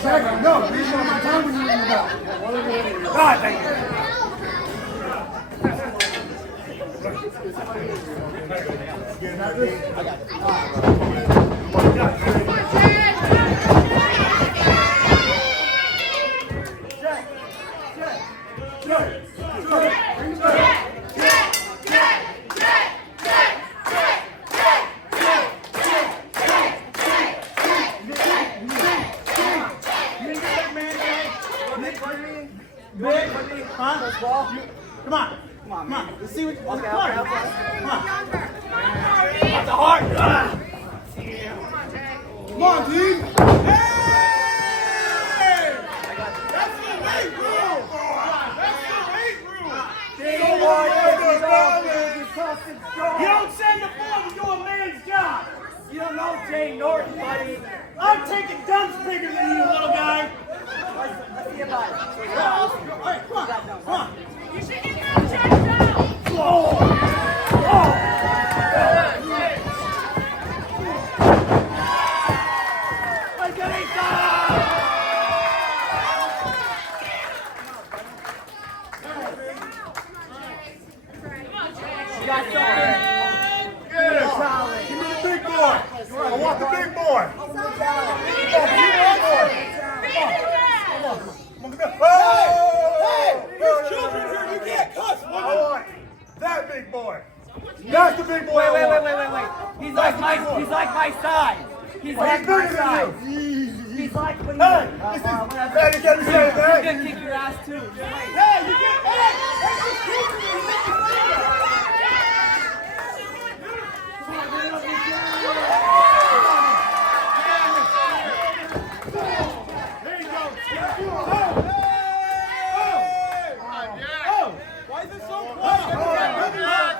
Exactly. No, you didn't want my time when you were in the ball. God, thank you. Come on. Let's see what. Come on. Come on. That's a heart. Come on, team. Hey! That's the weight room. That's the weight room. You don't send the ball to do a man's job. You don't know Jay Norton, buddy. I'm taking dumps bigger than you, little guy. Let's see about it. All right, come on. You should get that checked out. Give me the big boy. I want the big boy. Hey! There's children here. You can't cuss. I want that big boy. That's the big boy. Wait. He's like my size. He's like my size. He's like what he is. Hey, you can't say He's that. gonna kick your ass too. Hey, you can't. Why is it so close?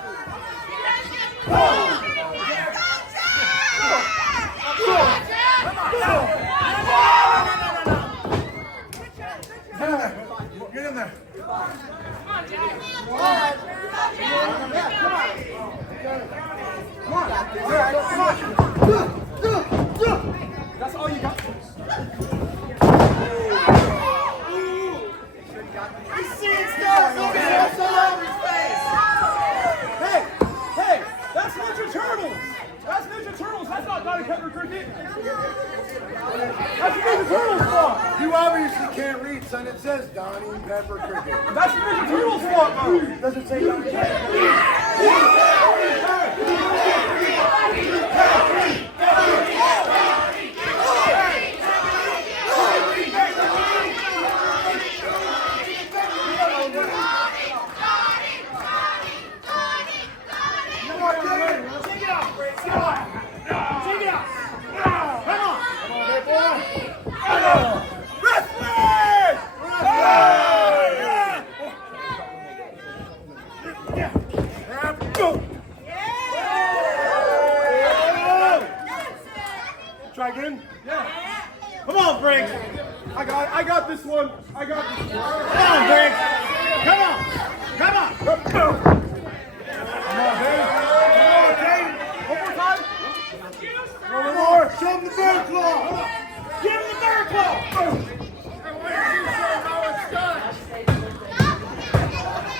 Get in there. Come on. That's all you got. You see it still? That's all over his face. Hey, that's Ninja Turtles. That's Ninja Turtles. That's not Donnie Pepper Cricket. That's the Ninja Turtles fault. You obviously can't read, son. It says Donnie Pepper Cricket. That's the Ninja Turtles fault, though. It doesn't say Donnie Pepper. Try again? Yeah. Come on, Briggs. I got this one. Come on, Briggs. Come on. Come on, Dave. One more time. One more. Show him the bear claw. Give him the bear claw.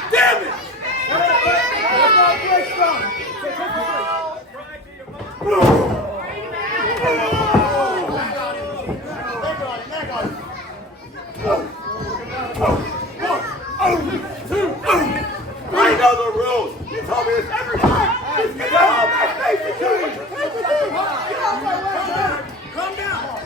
Damn it. That's not Briggs' son. I know the rules! You told me this every time! Just get out of my face! Get off my way! Calm down!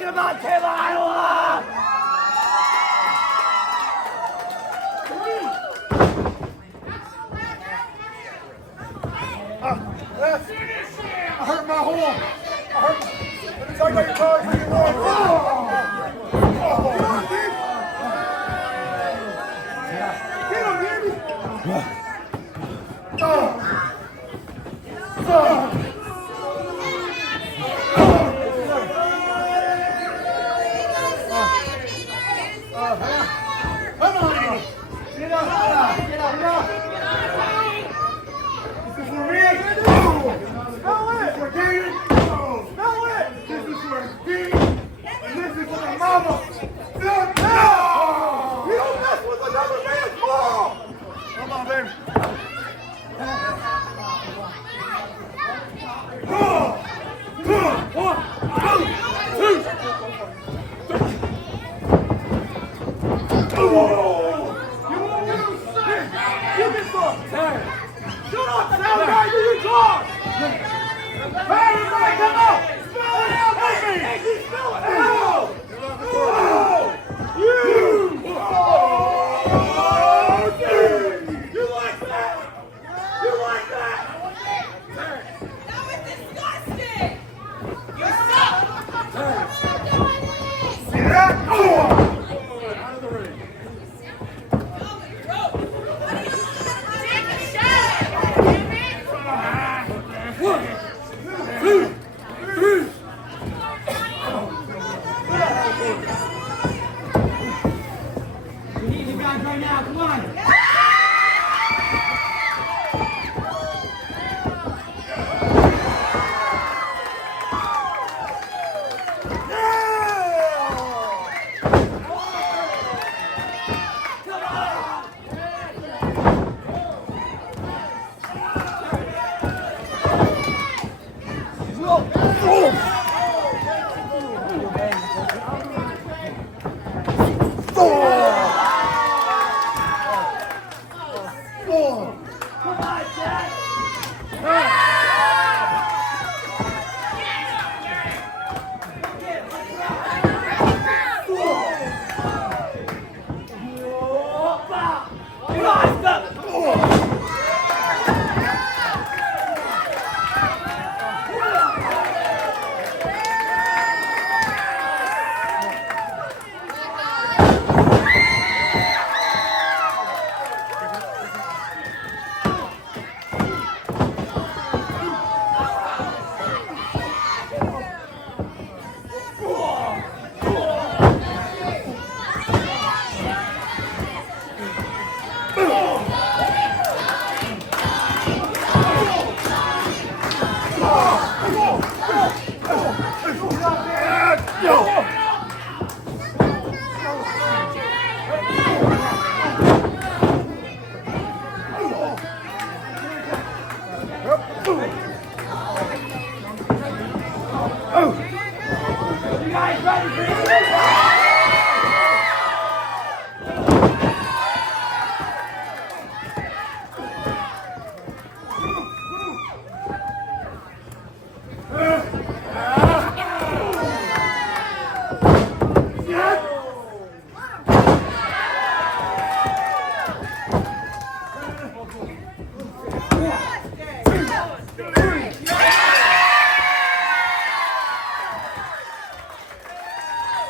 Welcome to Montana, Iowa! I hurt my horn. Let me talk about your car. Get him, baby. Come on, Amy. Get up. This is for me. Smell it. For David. Smell it. This is for Steve. And this is for my mama. No! You don't mess with another man's mom. Come on, baby.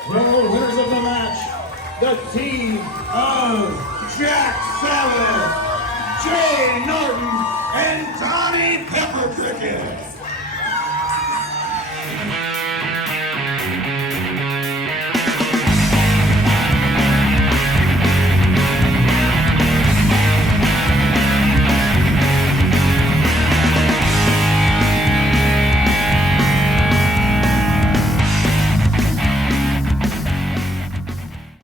Well, winners of the match, the team of Jack Savage, Jay Norton, and Donnie Pepper Cricket.